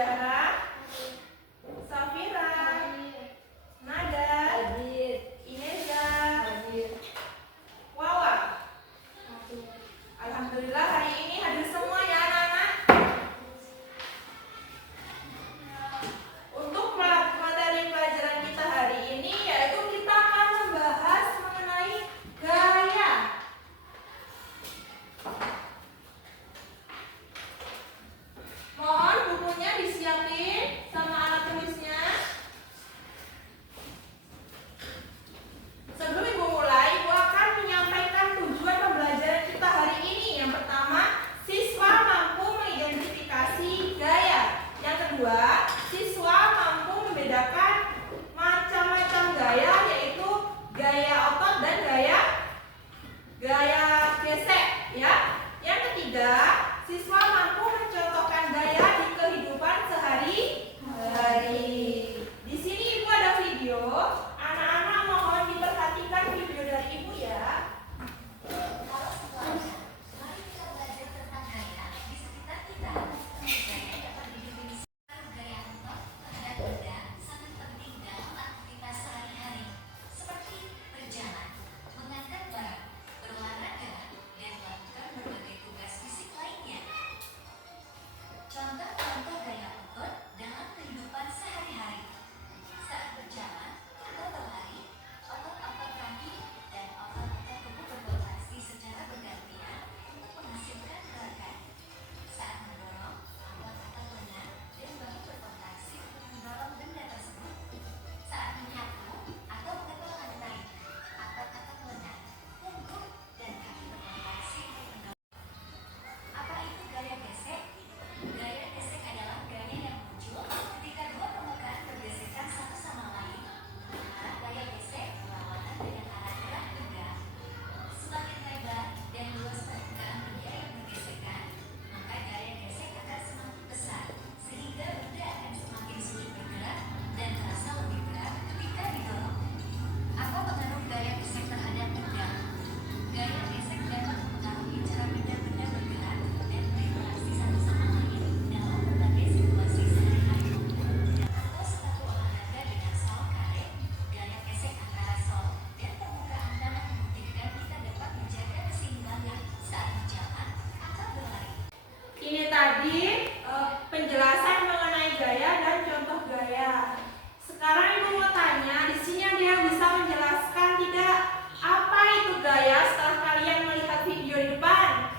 Zahra, Safira, Nada, Ineza, Wawa. Alhamdulillah hari ini hadir semua ya anak-anak. Untuk materi pelajaran kita hari ini yaitu kita akan membahas mengenai gaya. Mohon bukunya disiapin sama alat tulisnya. Sebelum Ibu mulai, Ibu akan menyampaikan tujuan pembelajaran kita hari ini. Yang pertama, siswa mampu mengidentifikasi gaya. Yang kedua, siswa mampu membedakan macam-macam gaya, yaitu gaya otot dan gaya gesek, ya. Yang ketiga, siswa mampu mencontohkan gaya di kehidupan sehari-hari. Di sini Ibu ada video. Anak-anak mohon diperhatikan video dari Ibu ya. Mari kita belajar tentang gaya di sekitar kita. Gaya dapat didefinisikan gaya otot terhadap benda sangat penting dalam aktivitas sehari-hari, seperti berjalan, mengangkat barang, berolahraga, dan melakukan berbagai tugas fisik lainnya. Contoh-contoh gaya otot dalam kehidupan sehari-hari. Saat berjalan atau berlari, otot-otot kaki dan otot-otot tubuh berkontraksi secara bergantian untuk menghasilkan gerakan. Saat mendorong, otot-otot lengan dan bahu berkontraksi untuk mendorong benda tersebut. Saat menyapu atau mengetuk lantai, otot-otot lengan, punggung dan kaki berkontraksi untuk mendorong. Apa itu gaya gesek? Gaya gesek adalah gaya yang muncul ketika dua permukaan bergesekan satu sama lain. Arah gaya gesek berlawanan dengan arah gerak benda. Semakin lebar dan luas permukaan benda yang bergesekan, maka gaya gesek akan semakin besar, sehingga benda akan semakin sulit bergerak dan terasa lebih berat ketika didorong. Apa pengaruh gaya gesek terhadap benda? Gaya gesek dapat mempengaruhi cara benda-benda bergerak dan berinteraksi satu sama lain dalam berbagai situasi sehari-hari. Contoh sepatu olahraga dengan sol karet, gaya gesek antara sol dan permukaan tanah memungkinkan kita dapat menjaga keseimbangan saat berjalan atau berlari. Ini tadi penjelasan mengenai gaya dan contoh gaya. Sekarang Ibu mau tanya, di sini ada yang bisa menjelaskan tidak apa itu gaya setelah kalian melihat video di depan?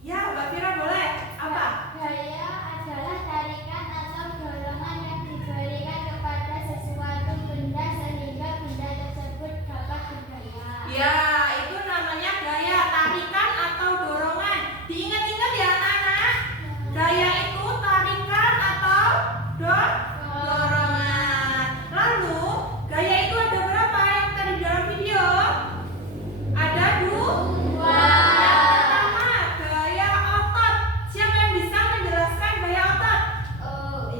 Ya, Mbak Fira boleh. Apa? Gaya adalah tarikan atau dorongan yang diberikan kepada sesuatu benda sehingga benda tersebut dapat bergaya. Ya, itu namanya gaya, tarikan atau dorongan. Diingat-ingat ya anak-anak. Gaya itu tarikan atau dorongan. Lalu, gaya itu ada berapa yang tadi di dalam video? Ada dua. Yang pertama, gaya otot. Siapa yang bisa menjelaskan gaya otot?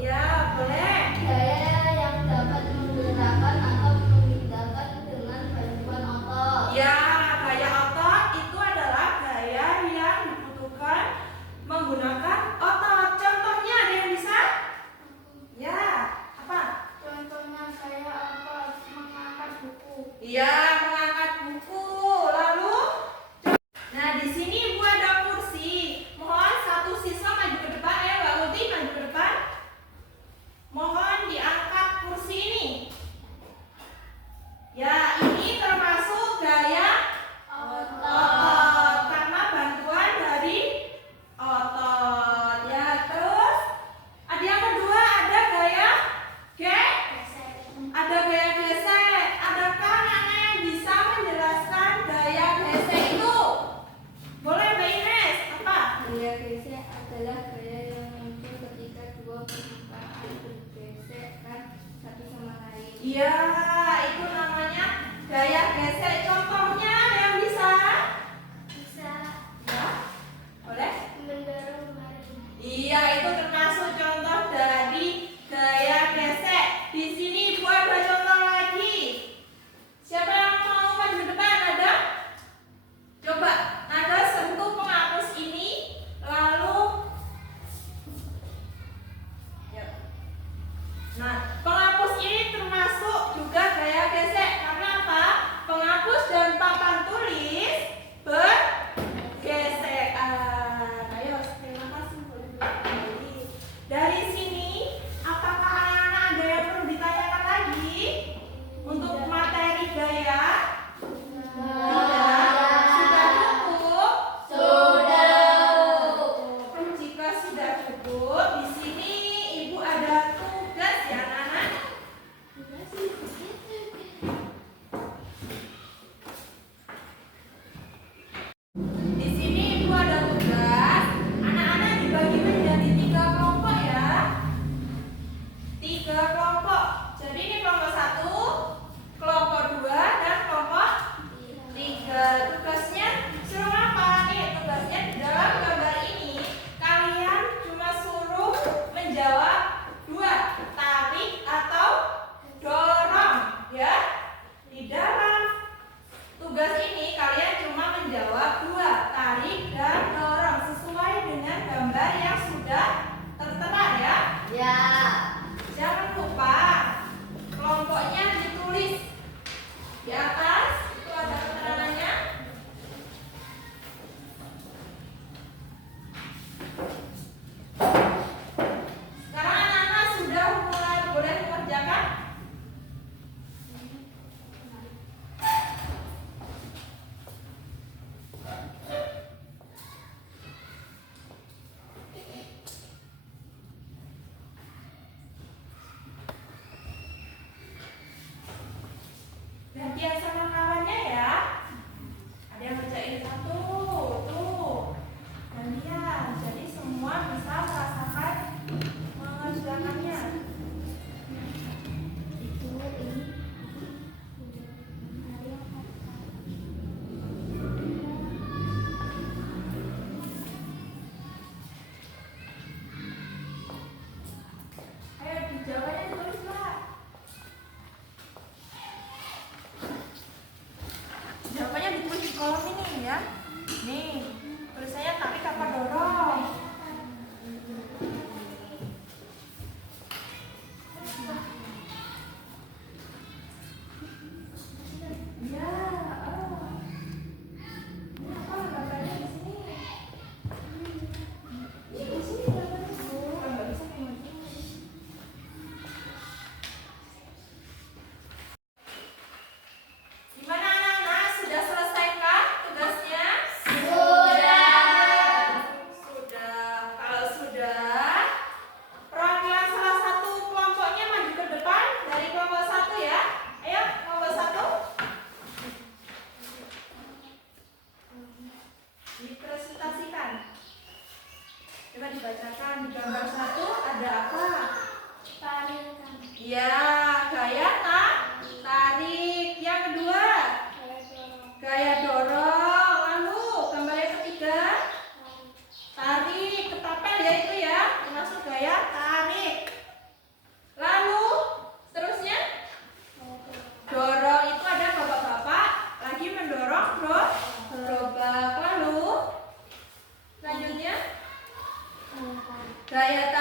Iya, boleh. Gaya yang dapat menggerakkan atau memindahkan dengan bantuan otot. Ya, gaya otot itu adalah gaya yang dibutuhkan menggunakan otot. Contohnya ada yang bisa? Ya, apa? Contohnya gaya otot mengangkat buku. Iya, mengangkat buku. Lalu, nah di sini Ibu ada kursi. Mohon satu siswa maju ke depan ya, Mbak Uti maju ke depan. Mohon diangkat kursi ini. Ya, ini termasuk gaya otot karena bantuan dari otot. Ya, terus ada yang kedua, ada gaya ada gaya gesek. Adakah anak yang bisa menjelaskan gaya gesek itu? Boleh Mbak Ines, apa? Gaya gesek adalah gaya yang muncul ketika dua permukaan bergesekan satu sama lain. Iya, itu namanya gaya gesek. Contohnya ada yang bisa? Bisa Ya, boleh? mendorong lari. Iya, itu termasuk contoh dari gaya gesek. Di sini Ibu ada contoh lagi. Siapa yang mau maju ke depan? Ada? Coba, Nada sentuh penghapus ini, lalu Nah, penghapus ini termasuk juga gaya gesek. Karena apa? Penghapus dan papan tulis bergesekan. Ayo, terima kasih boleh kembali. Dari sini, apakah anak-anak ada yang perlu ditanyakan lagi untuk materi gaya? Tidak. Sudah cukup? Jika sudah cukup, di sini Ibu ada tugas ya, anak-anak. Di sini Ibu ada tugas. Anak-anak dibagi menjadi 3 kelompok ya. 3 kelompok. Jadi ini kelompok 1, kelompok 2, dan kelompok 3. Tugasnya suruh apa nih? Tugasnya di dalam gambar ini kalian cuma suruh menjawab 2, tarik atau dorong ya. Di dalam tugas ini kalian cuma menjawab 2, tarik dan dorong sesuai dengan gambar yang sudah tertera ya. Jangan lupa kelompoknya ditulis di atas, itu ada keterangannya. Sekarang anak-anak sudah mulai boleh mengerjakan. Gantian sama kawannya ya. Ada yang ngerjain 1, tuh. Gantian. Jadi semua bisa merasakan mengerjakannya. Ayo dijawabnya ditulis Mbak. Jawabannya ditulis di kolom ini ya. Nih, tulisannya tarik apa dorong. Ya, ini apa gambarnya di sini? Di sini gambarnya. Nggak bisa kemana. Gimana anak-anak? Sudah selesaikah tugasnya? Sudah. Kalau sudah, perwakilan salah satu kelompoknya maju ke depan dari kelompok 1 ya. Ayo, kelompok 1. Dipresentasikan. Coba dibacakan di gambar 1 ada apa? Ya, gaya tarik. Yang kedua, gaya dorong. Lalu gambar yang ketiga, tarik. Ketapel ya itu ya, termasuk gaya tarik. Lalu seterusnya, dorong itu ada bapak-bapak lagi mendorong gerobak. Lalu selanjutnya, gaya tarik.